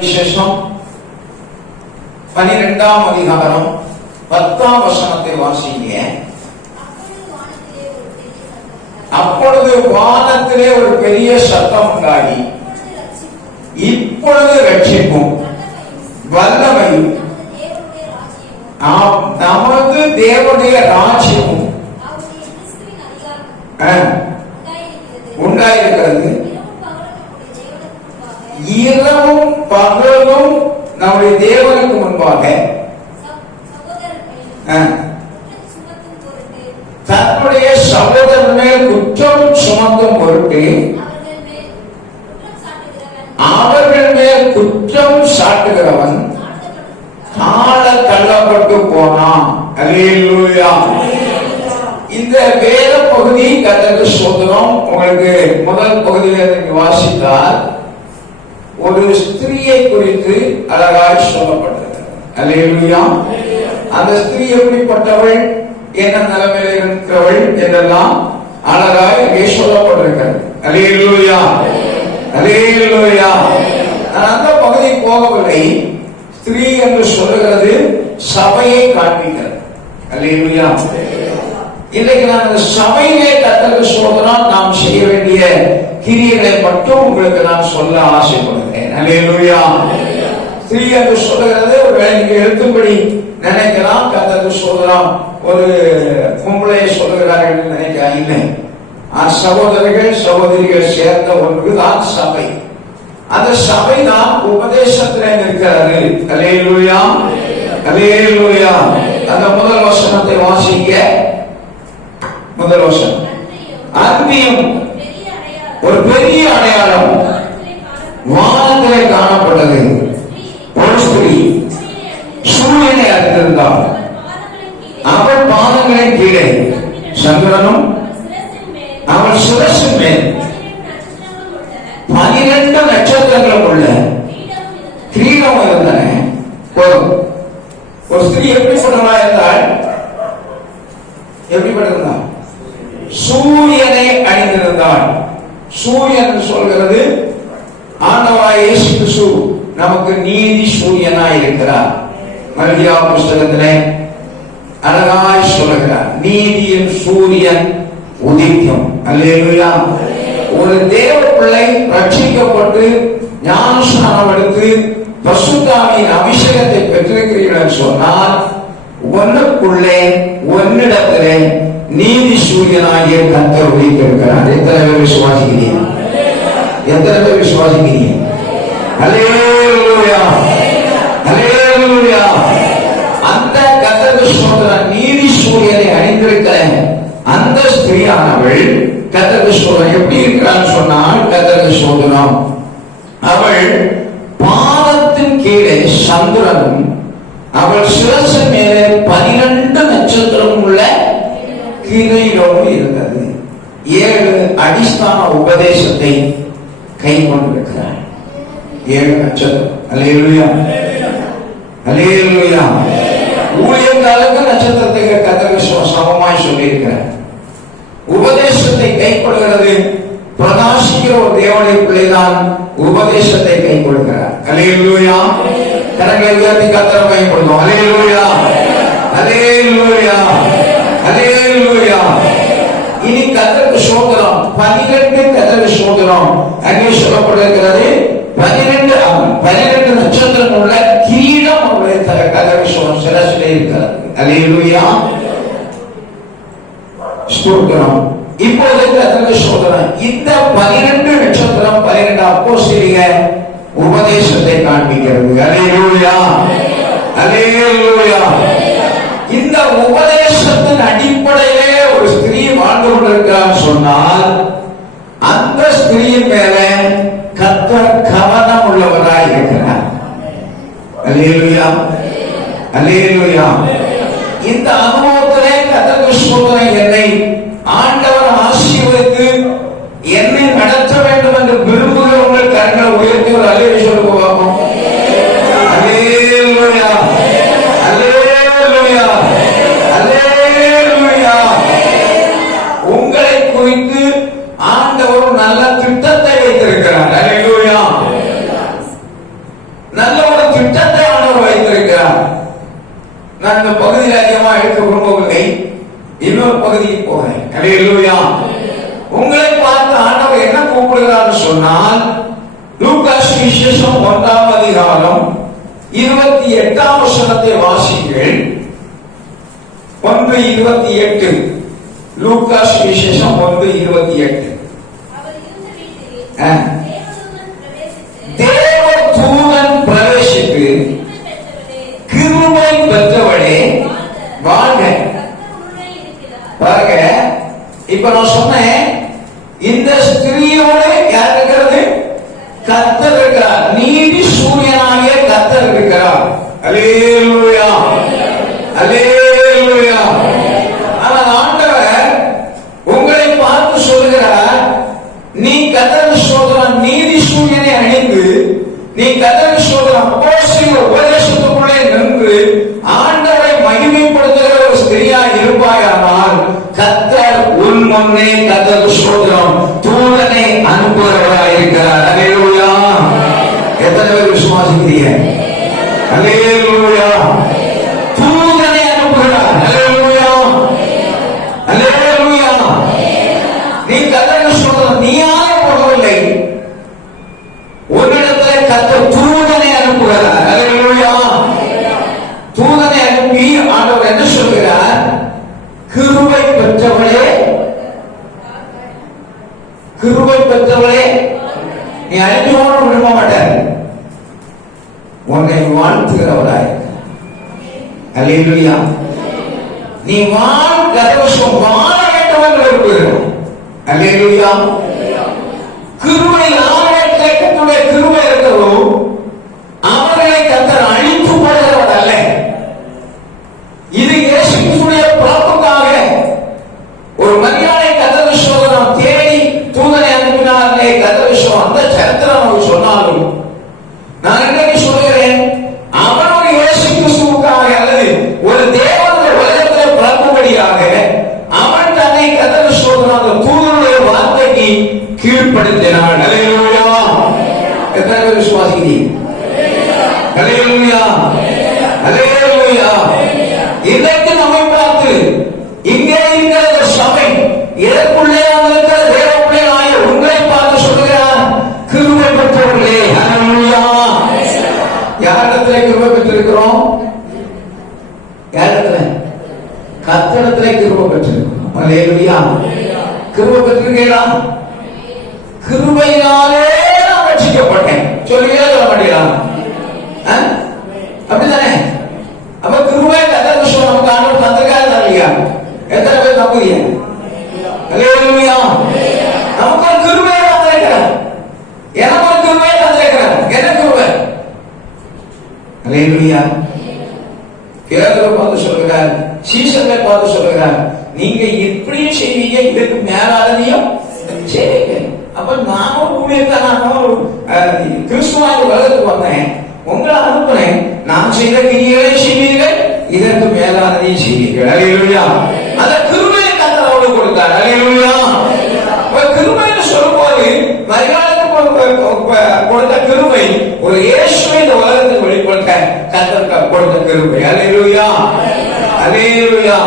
விசேஷம் 12ஆம் அதிகாரம் 10ஆம் வசனத்தை வாசிங்க. அப்பொழுது வானத்திலே ஒரு பெரிய சத்தம் உண்டாகி, இப்பொழுது ரட்சிப்பும் வல்லமையும் நமது தேவனுடைய ராஜ்யமும் உண்டாயிருக்கிறது. இரவும் பகலும் நம்முடைய தேவனுக்கு முன்பாக தன்னுடைய சகோதரன் மேல் குற்றம் சுமத்தும் பொருட்டு அவர்கள் மேல் குற்றம் சாட்டுகிறவன் கால தள்ளப்பட்டு போனான். அல்லேலூயா. இந்த வேத பகுதி கர்த்தருக்கு ஸ்தோத்திரம். உங்களுக்கு முதல் பகுதியில் வாசித்தால் ஒரு ஸ்திரீயை குறித்து அழகாய் சொல்லப்பட்டது. அல்லேலூயா. அந்த ஸ்திரீ எப்படிப்பட்டவள், என்ன நிலைமையில் இருக்கிறவள் என்றெல்லாம் அழகாய் இங்கே சொல்லப்பட்டிருக்கிறது. அல்லேலூயா, அல்லேலூயா. நான் அந்த பகுதி போகவில்லை. ஸ்திரீ என்று சொல்லுகிறது சபையை காண்பிக்கிறது. அல்லேலூயா. இன்னைக்கு நான் அந்த சபையிலே கர்த்தருக்கு ஸ்தோத்திரம் நாம் செய்ய வேண்டிய கிரியைகளை மட்டும் உங்களுக்கு நான் சொல்ல ஆசைப்படுகிறேன். அல்லேலூயா. ஸ்திரீ என்று சொல்லுகிறது ஒரு நீங்க எழுத்தும்படி நினைக்கலாம். கர்த்தருக்கு ஸ்தோத்திரம் ஒரு பொம்பளையை சொல்லுகிறார்கள் என்று நினைக்க இல்லை. சகோதரர்கள் சகோதரிகள் சேர்ந்த ஒன்றுதான் சபை. அந்த சபை தான் உபதேசத்திலே இருக்கிறது. அல்லேலூயா, அல்லேலூயா. அந்த முதல் வசனத்தை வாசிக்க. முதல் வசனம், அன்பியும் ஒரு பெரிய அடையாளம் வானத்திலே காணப்பட்டது. ஒரு ஸ்திரீ சூரியனை அறிந்திருந்தாள். அவள் பாதங்களின் கீழே சந்திரனும் அவள் சிரசின் மேல் 12 நட்சத்திரங்களும் உள்ள கிரீடம் இருந்தன. ஒரு ஸ்திரீ எப்படிப்பட்டவளா இருந்தாள்? எப்படிப்பட்டிருந்தாள்? சூரியனை அணிந்திருந்தாள். சூரியன் சொல்கிறது ஆண்டவராய் இயேசு கிறிஸ்து நமக்கு நீதி சூரியனாய் இருக்கிறார். மல்கியா புஸ்தகத்திலே அழகாய் சொல்லுகிறார், நீதியின் சூரியன் உதிக்கும். அல்லேலூயா. ஒரு தேவ பிள்ளை ரட்சிக்கப்பட்டு ஞானஸ்நானம் எடுத்து பரிசுத்தாவியின் அபிஷேகத்தை பெற்றிருக்கிறீர்கள் சொன்னால் ஒன்னுக்குள்ளே ஒன்னிடத்திலே நீதி சூரியனாகிய கர்த்தர் உதித்திருக்கிறார். எத்தனை பேர் விசுவாசிக்கிறீங்க? எத்தனை பேர் விசுவாசிக்கிறீங்க? அல்லேலூயா, அல்லேலூயா. அந்த கர்த்தருக்கு ஸ்தோத்திரம். நீதி சூரியனை அணிந்திருக்கிற அந்த ஸ்திரீயானவள் கர்த்தருக்கு ஸ்தோத்திரம் எப்படி இருக்கிறான்னு சொன்னால், கர்த்தருக்கு ஸ்தோத்திரம், அவள் பாதத்தின் கீழே சந்திரனும் அவள் சிரசு மேலே 12 நட்சத்திரம் உள்ள கிரீடம் இருந்தது. 7 அடிஸ்தான உபதேசத்தை கை கொண்டிருக்கிறார். 7 நட்சத்திரம். அல்லேலூயா, அல்லேலூயா. ஊழியர்களுக்கு நட்சத்திரத்தை கர்த்தருக்கு சமமாய் சொல்லி இருக்கிறார். உபதேசத்தை கைக்கொள்கிறது. பிரகாசிக்கிற ஒரு தேவனுடைய பிள்ளைதான் உபதேசத்தை கைக்கொள்கிறார். அல்லேலூயா. கரங்களை உயர்த்தி கர்த்தரை பயன்படுத்தும். அல்லேலூயா, அல்லேலூயா, அல்லேலூயா. இனி கர்த்தருக்கு ஸ்தோத்திரம். 12 கர்த்தருக்கு ஸ்தோத்திரம். அங்கே சொல்லப்பட்டிருக்கிறது 12 நட்சத்திரம் உள்ள கிரீடம் அவருடைய கர்த்தருக்கு ஸ்தோத்திரம் சிரசிலே இருக்கிறது. அல்லேலூயா, ஸ்தோத்திரம். இப்பொழுது கர்த்தருக்கு ஸ்தோத்திரம். இந்த 12 நட்சத்திரம் 12 அப்போஸ்தலிக உபதேசத்தை காண்பிக்கிறது. அல்லேலூயா, அல்லேலூயா. இந்த உபதேசத்தின் அடிப்படையிலே ஒரு ஸ்திரீ வாழ்ந்து கொண்டிருக்கிறார் சொன்னால் அந்த ஸ்திரீயின் மேல கர்த்தர் கவனம் உள்ளவராய் இருக்கிறார். அல்லேலூயா, அல்லேலூயா. இந்த அனுபவத்திலே கர்த்தருக்கு ஸ்தோத்திரம். என்னை ஆண்டவர் ஆசீர்வதித்து என்னை நடத்த வேண்டும் என்று விரும்புகிறவர்கள் கரங்களை உயர்த்தி ஒரு அல்லேலூயா சொல்லுங்க பார்ப்போம். அல்லேலூயா, அல்லேலூயா, அல்லேலூயா. உங்களை குறித்து ஆண்டவர் நல்ல திட்டத்தை வைத்திருக்கிறார். அல்லேலூயா. 1 அதிகாரம் 28 வசனத்தை வாசிங்கள். 1:28. லூக்கா சுவிசேஷம் 1:28. தேவதூதன் பிரவேசித்து கிருபை பெற்றவளே வாழ்க. பாருங்க, இப்ப நான் சொன்னேன், இந்த ஸ்திரீயோடு யார் இருக்கிறது? கர்த்தர் இருக்கிறார். நீதி சூரியனாகிய கர்த்தர் இருக்கிறார். அல்லேலூயா, அல்லேலூயா. ஆனால் ஆண்டவர் உங்களை பார்த்து சொல்கிறார், நீ கர்த்தர் சோதரம் நீதி சூரியனை அணிந்து, நீ கர்த்தர் சோதரம் அப்போஸ்தலர் உபதேசத்துக்குள்ளே நின்று ஆண்டவரை மகிமைப்படுத்துகிற ஒரு ஸ்திரீயாய் இருப்பாயானால் கர்த்தர் உன் முன்னே கர்த்தர் சோதரம் தூதனை அனுப்புகிறவராய் இருக்கிறார். அல்லேலூயா. எத்தனை பேர் விசுவாசிக்கிறீங்க? அல்லேலூயா. தூதனை அனுப்புகிறார். அல்லேலூயா, அல்லேலூயா. நீ கர்த்தர் சோதரம் நீயாக போடவில்லை, உன்னிடத்தில் கர்த்தர் தூதனை அனுப்புகிறார். அல்லேலூயா. தூதனை அனுப்பி ஆண்டவர் என்ன சொல்கிறார்? கிருபை பெற்றவளே, கிருபை பெற்றவளே. நீ அழிஞ்சு போன விரும்ப மாட்டார், உன்னை வாழ்த்துகிறவராய். அல்லேலூயா. நீ கதவசம் வாழ வேண்டும் என்று விரும்புகிறோம். அல்லேலூயா. கிருபை ஆலயத்திலே கிருபை இருக்கிறதோ அவர்களை கர்த்தர் அழித்து போடுகிறவர் அல்ல. இது இயேசு கிறிஸ்துவின் பிறப்புக்காக ஒரு மரியாதை கர்த்தர் சோதனம் தேடி தூதனை அனுப்பினார்களே கர்த்தர் சோதனம். அந்த சரித்திரம் நமக்கு சொன்னாலும் நான் என்ன சொல்கிறேன், அவன் ஒரு இயேசு கிறிஸ்துவுக்காக அல்லது ஒரு தேவனுடைய உலகத்தில் பிறக்கும்படியாக அவன் தன்னை கர்த்தர் சோதனம் அந்த தூதனுடைய வார்த்தைக்கு கீழ்ப்படுத்தினான். அல்லேலூயா. எத்தனை பேர் விசுவாசிக்கிறீங்க? அல்லேலூயா, அல்லேலூயா. இன்றைக்கு நம்மை பார்த்து இங்கே இருக்கிற சபை இதற்குள்ளே இருக்கிற தேவ பிள்ளைகளாகிய உங்களை பார்த்து சொல்லுகிறார், கிருபை பெற்றவர்களே. அல்லேலூயா. யாரிடத்திலே கிருபை பெற்றிருக்கிறோம்? யாரிடத்துல? கர்த்தரிடத்திலே கிருபை பெற்றிருக்கிறோம். அல்லேலூயா. கிருபை பெற்றிருக்கீங்களா? கிருபையினாலே நான் ரட்சிக்கப்பட்டேன் சொல்லியே சொல்ல மாட்டீங்களா? அப்படித்தானே? அப்ப கிருபை கர்த்தர் விஷயம் நமக்கு ஆண்டவர் தந்திருக்காரு இல்லையா? எத்தனை பேர் நம்புறீங்க? அல்லேலூயா. நமக்கு ஒரு கிருபையை தந்திருக்கிறார். எனக்கு ஒரு கிருபையை தந்திருக்கிறார். என்ன கிருபை? அல்லேலூயா. பேதுருவை பார்த்து சொல்லுகிறார், சீசர்களை பார்த்து சொல்லுகிறார், நீங்க இப்படியும் செய்வீங்க, இதற்கு மேலானதையும் செய்வீங்க. அப்ப நானும் ஊழியர்தான், நானும் கிறிஸ்துவாய் உலகத்துக்கு வந்தேன், உங்களை அனுப்புறேன், நான் செய்த கிரியைகளை செய்வீர்கள், இதற்கு மேலானதையும் செய்வீர்கள். அல்லேலூயா. அந்த கிருபையை கர்த்தர் அவளுக்கு கொடுத்தார். அல்லேலூயா. கிருபைன்னு சொல்லும்போது கொடுத்த கிருபை ஒரு இயேசுவை இந்த உலகத்துக்கு வெளிப்படுத்த கர்த்தர் கொடுத்த கிருபை. அல்லேலூயா, அல்லேலூயா.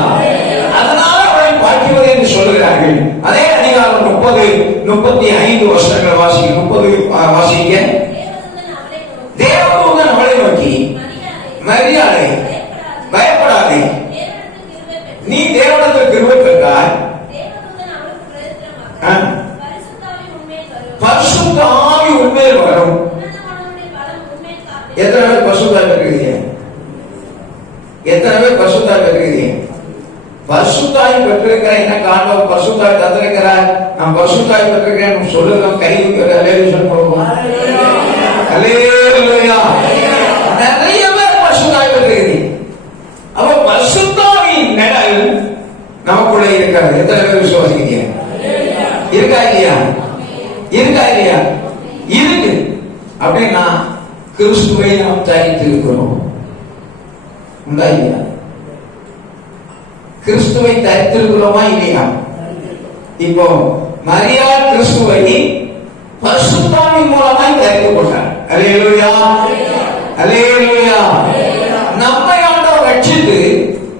அதனால அவரை பார்க்கிறது என்று சொல்லுகிறார்கள். அதே அதிகாரம் 30-35 வருஷங்கள் வாசிக்க 30 வாசிக்க. தேவதூதன் அவளை நோக்கி, மரியாதை பயப்படாதே, நீ தேவனிடத்தில் கிருபை பெற்றாய், பரிசுத்த ஆவி உன்மேல் வரும். எத்தனை பேர் பரிசுத்த ஆவி பெற்றிருக்கீங்க? எத்தனை பேர் பரிசுத்த ஆவி பெற்றிருக்கீங்க? பரிசுத்த ஆவி பெற்றிருக்கிறேன். என்ன காரணம்? பரிசுத்த ஆவி தந்திருக்கிறார். நான் பரிசுத்த ஆவி பெற்றிருக்கிறேன் சொல்லுங்க. கை அல்லேலூயா சொல்லுவோம். அல்லேலூயா. நிறைய பேர் பரிசுத்த ஆவி பெற்றிருக்கிறீங்க. அப்ப பரிசுத்த ஆவியின் நிழல் நமக்குள்ள இருக்கிறது. எத்தனை பேர் விசுவாசிக்கிறீங்க? இருக்கா இல்லையா? இருக்கா இல்லையா? இருக்கு. அப்படின்னா கிறிஸ்துவை நாம் தரித்து இருக்கிறோம். உண்டா இல்லையா? கிறிஸ்துவை தரித்திருக்கிறோமா இல்லையா? இப்போ மரியாள் கிறிஸ்துவை பரிசுத்தாவின் மூலமாய் தரிக்கப்பட்டார். அல்லேலூயா, அல்லேலூயா. நம்மை ஆண்டவர் ரட்சித்து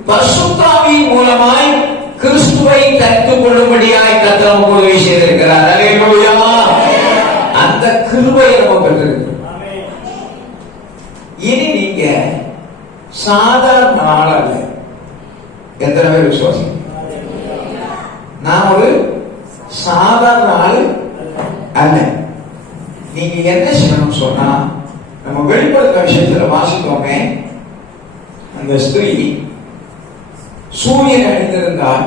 பரிசுத்தாவின் மூலமாய் கிறிஸ்துவை தரித்துக் கொள்ளும்படியாய் கர்த்தர் நமக்கு உதவி செய்திருக்கிறார். அல்லேலூயா. அந்த கிருபையை நம்ம பெற்றிருக்கிறோம். சாதாரண ஆள் அல்ல. எத்தனை பேர் விசுவாசி? நான் ஒரு சாதாரண ஆள் அல்ல. நீங்க என்ன செய்யணும் சொன்னா, நம்ம வெளிப்படுத்த விஷயத்துல வாசிக்கோமே, அந்த ஸ்திரீ சூரியன் அணிந்திருந்தால்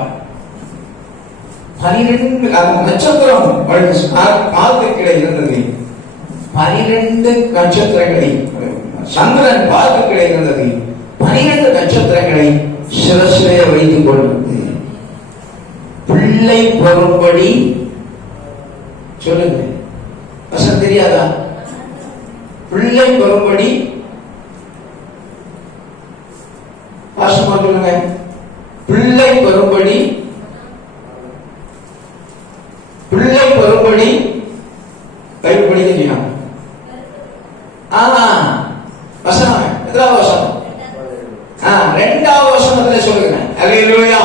12 நட்சத்திரம் பாதத்திற்கிட இருந்தது. 12 நட்சத்திரங்களை சந்திரன் பாதத்திற்கிட இருந்தது. 12 நட்சத்திரங்களை சிரசிலே வைத்துக் கொண்டது. பிள்ளை பெறும்படி சொல்லுங்க, வசனம் தெரியாதா? பிள்ளை பெறும்படி பாசமா சொல்லுங்க. பிள்ளை பெறும்படி, பிள்ளை பெறும்படி பைபிள் படிக்கிறீங்க. வசனம் எத்தனாவது வசனம்? 2வது வசனத்துல சொல்லுங்க. அல்லேலூயா.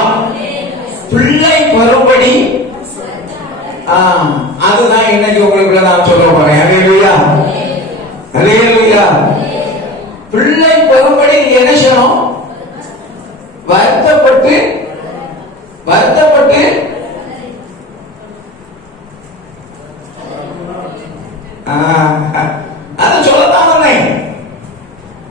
பிள்ளை பெறும்படி, அதுதான் இன்னைக்கு உங்களுக்கு நான் சொல்ல போறேன். அல்லேலூயா, அல்லேலூயா. பிள்ளை பெறும்படி என்ன செய்யணும்? வருத்தப்பட்டு வருத்தப்பட்டு அதை சொல்லத்தான் வந்தேன்.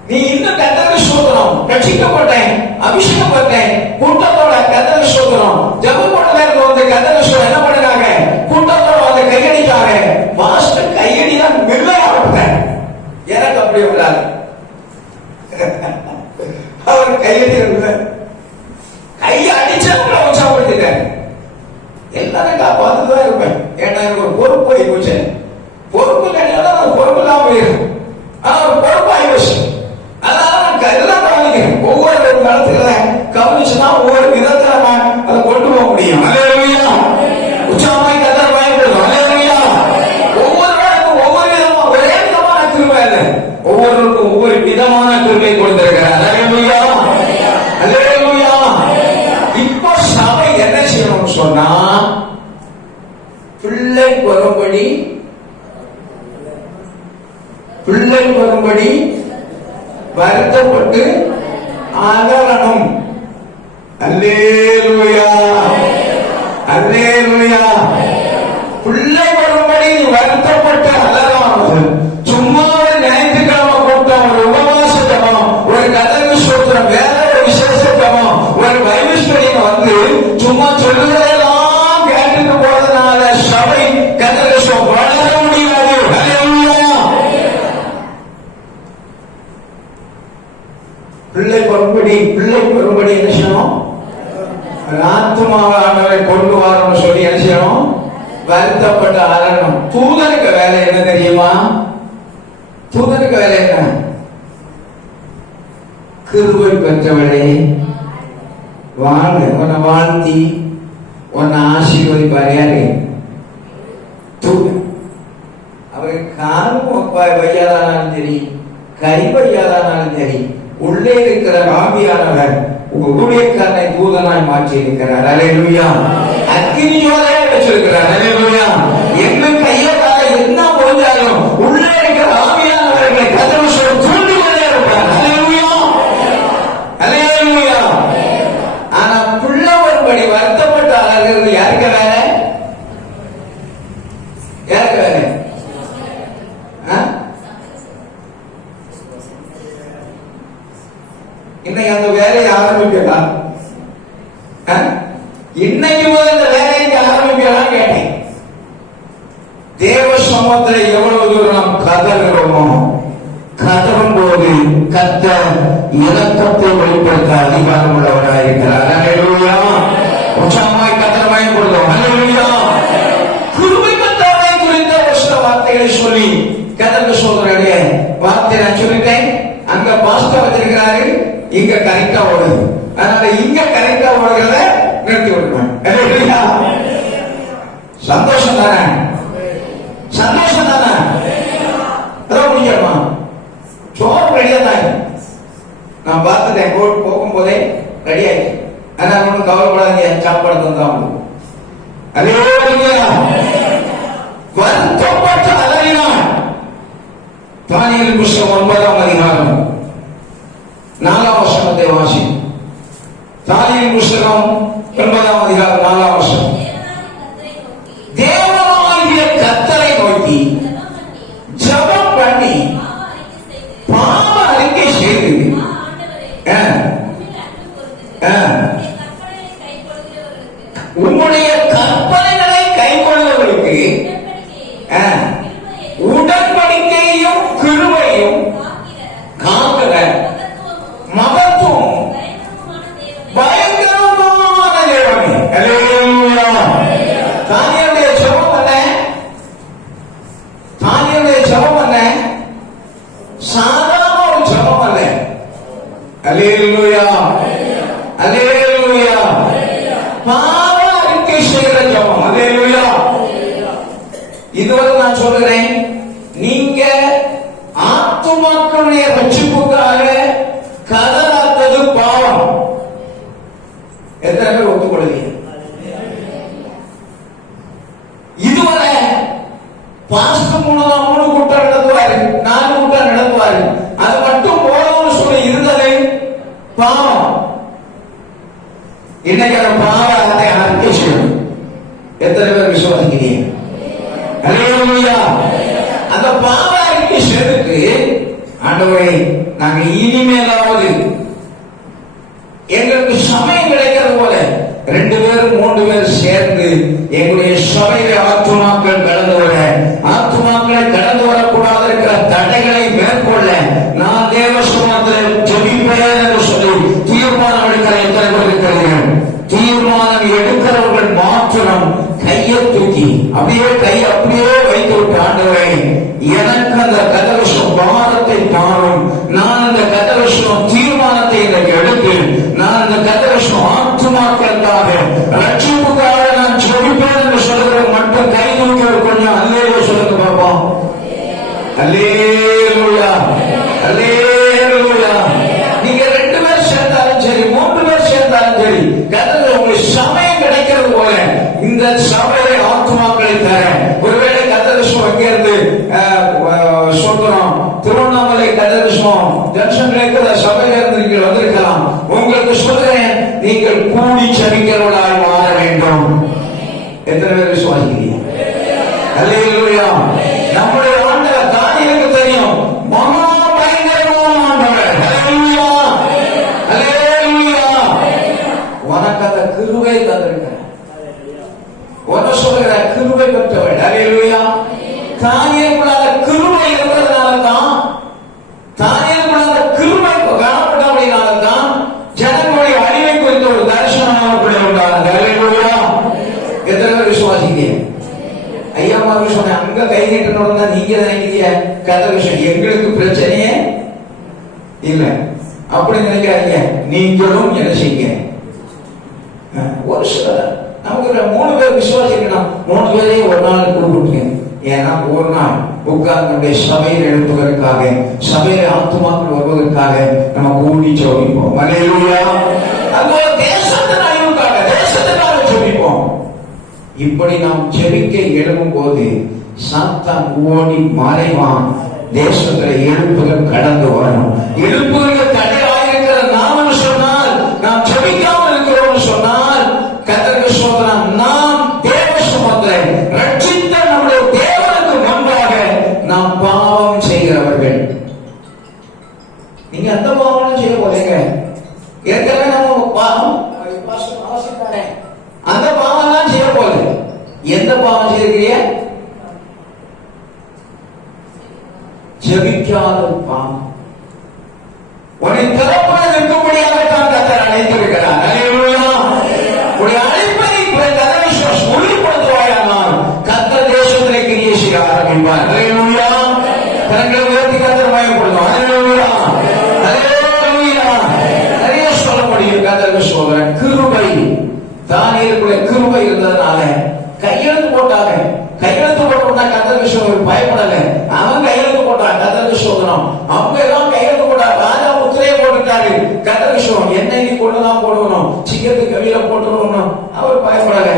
நீ இன்னும் கர்த்தருக்கு ஸ்தோத்திரம், ரட்சிக்கப்பட்டேன், அபிஷேகப்பட்டேன், கூட்டத்தோட கர்த்தருக்கு ஸ்தோத்திரம், ஜெபம் பண்ண நேரத்துல வந்து கர்த்தருக்கு ஸ்தோத்திரம் என்ன பண்ணாங்க? கூட்டத்தோட வந்து கையடிச்சாங்க. மாஸ்டர் கையடி தான் மில்லையா இருப்பேன். எனக்கு அப்படியே விடாது. அவர் கையடி கையை அடிச்சவங்களை உற்சாகப்படுத்திட்டேன். எல்லாரும் காப்பாத்துதான் இருப்பேன். ஏன்னா எனக்கு ஒரு பொறுப்பு போய் போச்சு. பொறுப்பு கிடையாது, பொறுப்பு தான் போயிடும். ஒரு பொறுப்பாகி போச்சு. அதனால நான் எல்லாம் கவனிக்கிறேன். ஒவ்வொரு காலத்துல கவனிச்சுன்னா ஒவ்வொரு விதத்துல நான் அதை கொண்டு போக முடியும். அல்லேலூயா. உற்சாகமாய் கர்த்தர் பயன்படுத்தும். அல்லேலூயா. ஒவ்வொரு நாளுக்கும் ஒவ்வொரு விதமா, ஒரே விதமான கிருபை அல்ல, ஒவ்வொருவருக்கும் ஒவ்வொரு விதமான கிருபை கொடுத்திருக்கிறார். அல்லேலூயா, அல்லேலூயா. இப்போ சபை என்ன செய்யணும் சொன்னா, பிள்ளை வரும்படி, பிள்ளை வரும்படி வருத்தப்பட்டு அகலணும். அல்லேலூயா, அல்லேலூயா. பிள்ளை வரும்படி வருத்தப்பட்டு அகலணும். சும்மா ஒரு ஞாயிற்றுக்கிழமை கூட்டம், ஒரு உபவாச ஜெபம், ஒரு கர்த்தருக்கு ஸ்தோத்திரம், வேற ஒரு விசேஷ ஜெபம், ஒரு பைபிள் ஸ்டடின்னு வந்து சும்மா சொல்லுவதெல்லாம் கேட்டுட்டு போறதுனால சபை கர்த்தருக்கு வளர முடியாது. பிள்ளை பெறும்படி, பிள்ளை பெறும்படி என்ன செய்யணும்? ஆத்துமாவை கொண்டு வரணும்னு சொல்லி என்ன செய்யணும்? வருத்தப்பட்டு அழணும். தூதனுக்கு வேலை என்ன தெரியுமா? தூதனுக்கு வேலை என்ன? கிருபை பெற்றவளே வாழ்க, உன்னை வாழ்த்தி உன்னை ஆசீர்வதிப்பார். யாரு? தூதன். அவருக்கு காலும் வையாதானாலும் சரி, கை வையாதானாலும் சரி, உள்ளே இருக்கிற ஆவியானவர் உங்க ஊழியக்காரனை தூதனாய் மாற்றி இருக்கிறார். அல்லேலூயா. அக்கினி ஜுவாலையா வச்சிருக்கிறார். அல்லேலூயா. என்ன கையால என்ன போஞ்சாலும் உள்ளே இருக்கிற ஆவியானவர்களை கர்த்தர் தூண்டி கொண்டே இருப்பார். அல்லேலூயா, அல்லேலூயா. ஆனா பிள்ளை வரும்படி வருத்தப்பட்ட ஆளுகிறது யாருக்கு வேலை? யாருக்கு வேலை? இன்னைக்கு அந்த வேலையை ஆரம்பிக்கலாம். இன்னைக்கு முதல் இந்த வேலையை ஆரம்பிக்கலாம் கேட்டேன். தேவ சமூகத்தில் எவ்வளவு தூரம் நாம் கதறுகிறோமோ, கதறும் போது கர்த்தர் இரக்கத்தை வெளிப்படுத்த அதிகாரம் உள்ளவராக இருக்கிறார். அல்லேலூயா. உற்சாகமாய் கர்த்தர் பயன்படுத்தும். அல்லேலூயா. கிருபை பெற்றவரை குறித்த ஒரு சில வார்த்தைகளை சொல்லி கர்த்தருக்கு சோதரடைய வார்த்தை நான் சொல்லிட்டேன். அங்க பாஸ்டர் வச்சிருக்கிறாரு, இங்க கரெக்டா ஓடுது. அதனால இங்க கரெக்டா ஓடுறத நிறுத்தி விடுவேன். சந்தோஷம் தானே? சந்தோஷம் தானே? முடியுமா? சோறு ரெடியா தான். நான் பார்த்துட்டேன், கோர்ட் போகும்போதே ரெடி ஆயிடுச்சு. அதனால ஒன்றும் கவலைப்படாதீங்க, சாப்பாடு தந்தான். அதே வருத்தப்பட்ட அலறினான். தானியேல் புஸ்தகம் 9ஆம் அதிகாரம் 4ஆம் வசனம். வாசி. தானியேல் புஸ்தகம் 9ஆம் அதிகாரம் 4ஆம் வசனம். தேவனாகிய கர்த்தரை நோக்கி ஜெபம் பண்ணி பாவ அறிக்கை செய்து உம்முடைய கற்பனைகளை கைக்கொள்ளுவதற்கு உடன்படிக்கையும் கிருபையும் காக்கிற மகத்துவம் பயங்கரமான தேவனே. அல்லேலூயா. தானியேலுடைய ஜெபம் என்ன? தானியேலுடைய ஜெபம் என்ன? சாதாரண ஒரு ஜெபம் அல்ல. அல்லேலூயா. அல்லேலூயா. பாவ அறிக்கை செய்கிற ஜெபம். அல்லேலூயா. இதுவரை நான் சொல்கிறேன், நீங்க ஆத்துமாக்களுடைய ரட்சிப்புக்காக கதறாத்தது பாவம். எத்தனை பேர் ஒத்துக்கொள்வீங்க? இதுவரை பாஸ்டர் 3 கூட்டம் நடத்துவாரு, 4 கூட்டம் நடத்துவாரு, அது மட்டும் போதும்னு சொல்லி இருந்தது பாவம். இன்னைக்கு அந்த பாவத்தை அறிக்கை செய்யணும். எத்தனை பேர் விசுவாசிக்கிறீங்க? அல்லேலூயா. அந்த பாவ அறிக்கை செய்வதற்கு ஆண்டவரே நாங்க இனிமேலாவது எங்களுக்கு சமயம் கிடைக்கிறது போல 2 பேர் 3 பேர் சேர்ந்து எங்களுடைய சபையில ஆத்துமாக்கள் கடந்து வர, ஆத்துமாக்களை கடந்து வரக்கூடாது இருக்கிற தடைகளை மேற்கொள்ள நான் தேவ சமூகத்தில் ஜெபிப்பேன் என்று சொல்லி தீர்மானம் எடுக்கிற எத்தனை பேர் இருக்கிறீர்கள்? தீர்மானம் எடுக்கிறவர்கள் மாத்திரம் கையை தூக்கி அப்படியே வைத்து விட்டு, ஆண்டவரே எனக்கு அந்த கதவசம் பாரத்தை தாரும், நான் அந்த கதவசம் தீர்மானத்தை எனக்கு எடுத்து நான் அந்த கதவசம் ஆத்துமாக்களுக்காக ரட்சிப்புக்காக நான் ஜெபிப்பேன் என்று சொல்லுகிற மட்டும் கை தூக்கி கொஞ்சம் அல்லேலூயா சொல்லுங்க பாப்போம். அல்லேலூயா. அல்லேலூயா. நீங்க 2 பேர் சேர்ந்தாலும் சரி, 3 பேர் சேர்ந்தாலும் சரி, கதவு உங்களுக்கு சமயம் கிடைக்கிறது போல இந்த சபையை ஆத்துமாக்களை தர. ஒருவேளை கதவிஸ்வம் எங்க இருந்து சொல்றோம், திருவண்ணாமலை கதவிஸ்வம் ஜங்ஷன்ல இருக்கிற சபையில இருந்து நீங்கள் வந்திருக்கலாம். உங்களுக்கு சொல்றேன், நீங்கள் கூடி செபிக்கிறவர்களாய் மாற வேண்டும். எத்தனை பேர் விசுவாசிக்கிறீங்க? அல்லேலூயா. நம்முடைய ஆண்டவர் தானியேலுக்கு தெரியும், மகா பயங்கரமான ஆண்டவர். அல்லேலூயா. அல்லேலூயா. உனக்கு அந்த கிருபை தந்திருக்கிறேன். ஒன்னு சொல்லுகிற கிருபை பெற்றவள். அல்லேலூயா. தானியேலுக்குள்ள கிருபை இருந்ததுனால தான், தானியேலுக்குள்ள கிருபை காணப்பட்டபடினால தான் ஜனங்களுடைய அழிவை குறித்த ஒரு தரிசனம் அவருக்குள்ளே உண்டானது. அல்லேலூயா. எத்தனை பேர் விசுவாசிக்கிறீங்க? ஐயா மாதிரி சொன்ன அங்க கை நீட்டணும் தான் நீங்க நினைக்கிறீங்க கதை விஷயம், எங்களுக்கு பிரச்சனையே இல்ல அப்படி நினைக்காதீங்க. நீங்களும் என்ன செய்யுங்க, ஒரு சில நமக்கு 3 பேர் விசுவாசிக்கணும், 3 பேரையும் ஒரு நாள் கூப்பிட்டுங்க. ஏன்னா ஒரு நாள் உட்கார்ந்து சபையில் எழுப்புவதற்காக, சபையில ஆத்துமாக்கள் வருவதற்காக நம்ம கூடி ஜெபிப்போம். அல்லேலூயா. அதுபோல தேசத்தின் அழிவுக்காக, தேசத்துக்காக ஜெபிப்போம். இப்படி நாம் ஜெபிக்க எழும்பும் போது சாத்தான் ஓடி மறைவான். தேசத்துல எழுப்புகள் கடந்து வரணும். எழுப்புகள் தடையாயிருக்கிற நாம சொன்னால், நாம் ஜெபிக்காமல் இருக்கிறோம் சொன்னால், கர்த்தருக்கு ஸ்தோத்திரம், நாம் தேவ சமூகத்தில் ரட்சித்த நம்முடைய தேவனுக்கு முன்பாக நாம் பாவம் செய்கிறவர்கள். நீங்க அந்த பாவம் செய்ய போறீங்க. ஏற்கனவே நம்ம பாவம் அந்த பாவம் தான் செய்ய போகுது. எந்த பாவம் செய்கிறீங்க? ஜெபிக்காத பாவம். உன்னை திறப்பட நிற்கும்படியாக தான் கர்த்தர் அழைத்திருக்கிறார். அல்லேலூயா. உன்னுடைய அழைப்பை கர்த்தர் உறுதிப்படுத்துவாயானால் கர்த்தர் தேசத்திலே கிரியை செய்ய ஆரம்பிப்பார். அல்லேலூயா. கரங்களை உயர்த்தி கர்த்தர் மகிமைப்படுத்தும். அல்லேலூயா. அல்லேலூயா. நிறைய சொல்ல முடியும். கர்த்தருக்கு சொல்றேன், கிருபை. தானியேலுக்குள்ள கிருபை இருந்ததுனால கையெழுத்து போட்டாங்க. கையெழுத்து போட்டோம்னா கர்த்தருக்கு பயப்படல. அவன் கையெழுத்து போட்டான், கர்த்தருக்கு சோதனம். அவங்க எல்லாம் கையெழுத்து போட்டாங்க. ராஜா முத்திரையை போட்டுட்டாரு. கர்த்தருக்கு சோதனம். என்னை கொண்டுதான் போடணும், சிங்கத்துக்கு கவியில போட்டுடணும். அவர் பயப்படல.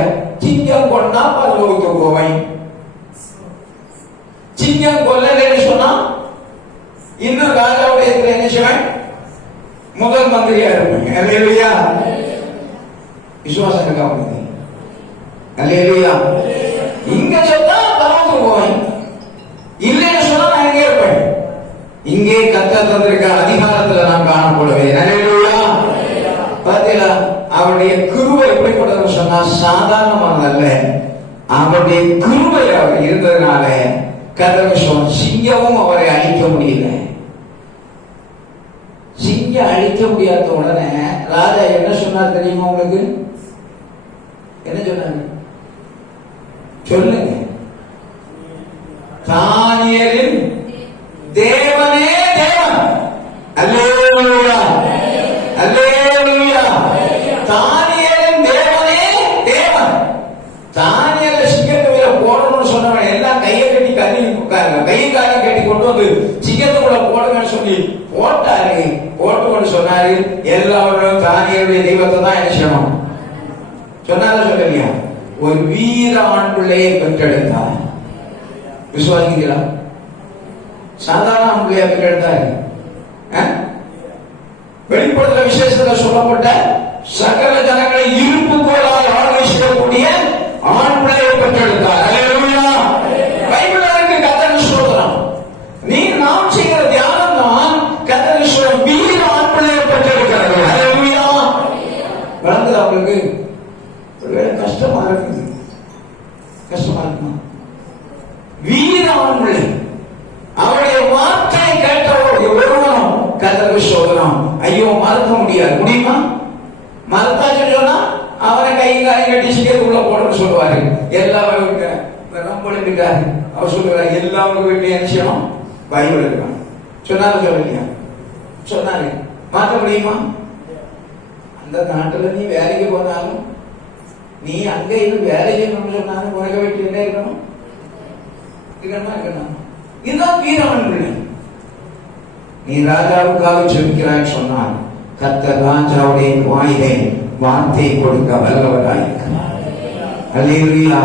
சிங்கம் கொண்டா பரலோகத்துக்கு போவேன். சிங்கம் கொல்லலைன்னு சொன்னா இன்னும் ராஜாவுடைய என்ன செய்வேன்? முதல் மந்திரியா இருப்பீங்க. அல்லேலூயா. விசுவாசம் இருக்கா உங்களுக்கு? அல்லேலூயா. இங்க சொன்னா பரவாயில்ல போவேன், இல்லைன்னு சொன்னா நான் எங்கே இருப்பேன்? இங்கே கர்த்தர் தந்திருக்க அதிகாரத்துல நான் காணப்படுவேன். அல்லேலூயா. பாத்தீங்களா, அவருடைய கிருபை எப்படிப்பட்டதுன்னு சொன்னா சாதாரணமானதல்ல. அவருடைய கிருபை அவர் இருந்ததுனால கர்த்தர் சிங்கமும் அவரை அழிக்க முடியல. சிங்கம் அழிக்க முடியாத உடனே ராஜா என்ன சொன்னார் தெரியுமா உங்களுக்கு? என்ன சொன்னாங்க சொல்லுங்க. தானியேலின் தேவனே தேவன். அல்லேலூயா, அல்லேலூயா. தானியேலின் தேவனே தேவன். தானியேல சிங்கத்துக்குள்ள போடணும்னு சொன்னவன் எல்லாம் கையை கட்டி கறி கையை காலை கட்டி கொண்டு வந்து சிங்கத்துக்குள்ள போடுங்கன்னு சொல்லி போட்டாரு. போட்டு கொண்டு சொன்னாரு, எல்லாரும் தானியேலுடைய தெய்வத்தை தான் என்ன செய்யணும் சொன்னார சொல்லலையா? ஒரு வீர ஆண் பிள்ளையை பெற்றெடுத்தார். விசுவாசிக்கிறா? சாதாரண ஆண் பிள்ளையா பெற்றெடுத்தாரு. வெளிப்படுத்தல விசேஷத்துல சொல்லப்பட்ட சகல ஜனங்களை இருப்பு போலால் ஆளுகை செய்யக்கூடிய ஆண் பிள்ளையை பெற்றெடுத்தார். அல்லேலூயா. பைபிள் இருக்கு. கர்த்தருக்கு ஸ்தோத்திரம். நீ நாம் செய்கிற தியானம் தான் கர்த்தருக்கு வீர ஆண் பிள்ளையை பெற்றெடுக்கிறது. அல்லேலூயா. வளர்ந்து அவங்களுக்கு ஒருவேளை கஷ்டமா இருக்குது, கஷ்டமா இருக்குமா? வீர ஆண் பிள்ளை அவருடைய வார்த்தை கேட்டவருடைய ஒருவனும் கர்த்தருக்கு ஸ்தோத்திரம். ஐயோ மறக்க முடியாது. முடியுமா? மறத்தாச்சு சொன்னா அவனை கையும் காலையும் கட்டி சிங்கத்துக்குள்ள போடணும்னு சொல்லுவாரு. எல்லாரும் நம்பிட்டாரு. அவர் சொல்லுவாரு, எல்லாருக்கும் வீட்டு என்ன செய்யணும்? பைபிள் இருக்கணும். சொன்னாரு சொல்லலையா? சொன்னாரு. மாற்ற முடியுமா? அந்த நாட்டுல நீ வேலைக்கு போனாலும் நீ அங்க இது வேலை செய்யணும்னு சொன்னாலும் உனக்கு வீட்டு என்ன இருக்கணும்? இருக்கணும். இதுதான் வீரவன் பிள்ளை. நீ ராஜாவுக்காக ஜெபிக்கிறாய் சொன்னால் கர்த்தர் ராஜாவுடைய வாயிலே வார்த்தை கொடுக்க வல்லவராயிருக்கிறார். அல்லேலூயா.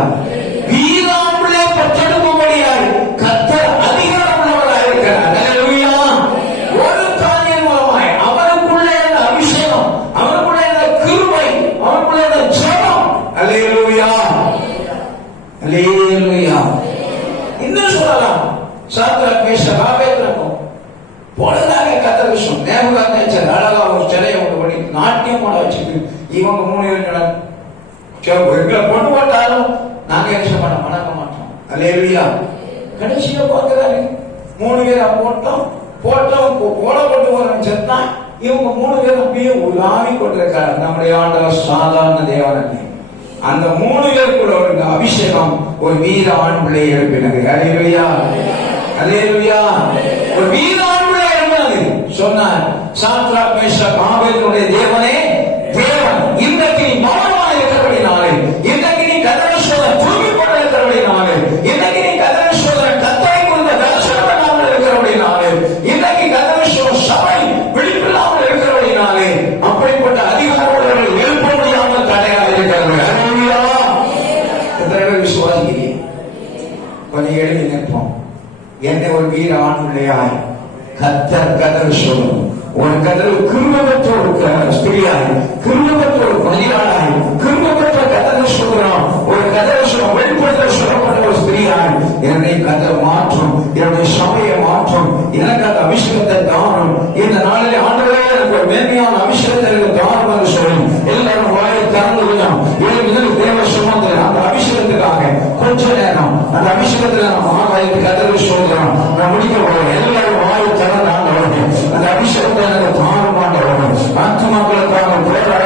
வீராம்புளை பெற்றெடுக்கும்படியாய் கர்த்தர் அதிகாரம் உள்ளவராயிருக்கிறார். அல்லேலூயா. ஒரு தானியேல் மூலமாய் அவனுக்குள்ளே இருந்த அபிஷேகம், அவனுக்குள்ளே இருந்த கிருபை, அவனுக்குள்ளே இருந்த ஜெபம். அல்லேலூயா, அல்லேலூயா. இன்னும் சொல்லலாம், சாத்ராக் மேஷாக் ஆபேத்நேகோ பொழுதாக கர்த்தர் விஷயம் நேபுகாத்நேச்சர் அழகா ஒரு சிலையை ஒன்று பண்ணி நாட்டியம் பண்ண வச்சுட்டு இவங்க 3 பேர் எங்களை கொண்டு போட்டாலும் நாங்க என்ன பண்ண மணக்க மாட்டோம். அல்லேலூயா. கடைசியா பார்க்கிறாரு, 3 பேரை போட்டோம். போடப்பட்டு போறவன் செத்தான். இவங்க 3 பேரும் அப்படியே உலாவி கொண்டிருக்காரு. நம்முடைய ஆண்டவர் சாதாரண தேவன் அல்ல. அந்த 3 பேருக்குள்ள ஒரு அபிஷேகம் ஒரு வீர ஆண் பிள்ளையை எழுப்பினது. அல்லேலூயா, அல்லேலூயா. ஒரு வீர ஆண் பிள்ளை எழுப்பினது. சொன்னார், சாத்ராக் மேஷாக் ஆபேத்நேகோவுடைய தேவனே தேவன். இன்றைக்கு நீ மௌனமாக இருக்கிறபடினாலே, இன்றைக்கு நீ கர்த்தருடைய சோதனை தூக்கி போட இருக்கிறபடினாலே, இன்றைக்கு நீ கர்த்தருடைய சோதனை கர்த்தரை குறித்த தரிசனம் இல்லாமல் இருக்கிறபடினாலே, இன்றைக்கு கர்த்தருடைய சோதனை சபை விழிப்பில்லாமல் இருக்கிறபடினாலே அப்படிப்பட்ட அதிகாரங்கள் எழுப்ப முடியாமல் தடையாக இருக்கிறது. அல்லேலூயா. விசுவாசிக்கிறேன். கொஞ்சம் எழுதி நிற்போம். என்னை ஒரு வீர ஆண் பிள்ளையாய் கர்த்தர் சொல்லணும். ஒரு கர்த்தர் கிருபையற்ற ஒரு ஸ்திரியாய், கிருபையற்ற ஒரு மனிதனாய், கிருபையற்ற கர்த்தர் சொல்கிறோம். ஒரு கர்த்தர் வெளிப்படுத்த சொல்லப்பட்ட ஒரு ஸ்திரியாய் என்னை கர்த்தர் மாற்றும், என்னுடைய சபையை மாற்றும், எனக்கு அந்த அபிஷேகத்தை தாரும். இந்த நாளிலே ஆண்டவரே எனக்கு ஒரு மேன்மையான அபிஷேகத்தை எனக்கு தாரும் என்று சொல்லி எல்லாரும் வாயை திறந்து தேவ சுமந்து அந்த அபிஷேகத்துக்காக கொஞ்ச நேரம் அந்த அபிஷேகத்தில் நம்ம ஆகாயத்து கர்த்தர் சொல்கிறோம். நான் முடிக்க போறேன். எல்லாரும் வாயை திறந்து ஆண்டவரே அந்த அபிஷேகத்தை எனக்கு தாரும் ஆண்டவரே. ஆத்துமாக்களுக்காக போராட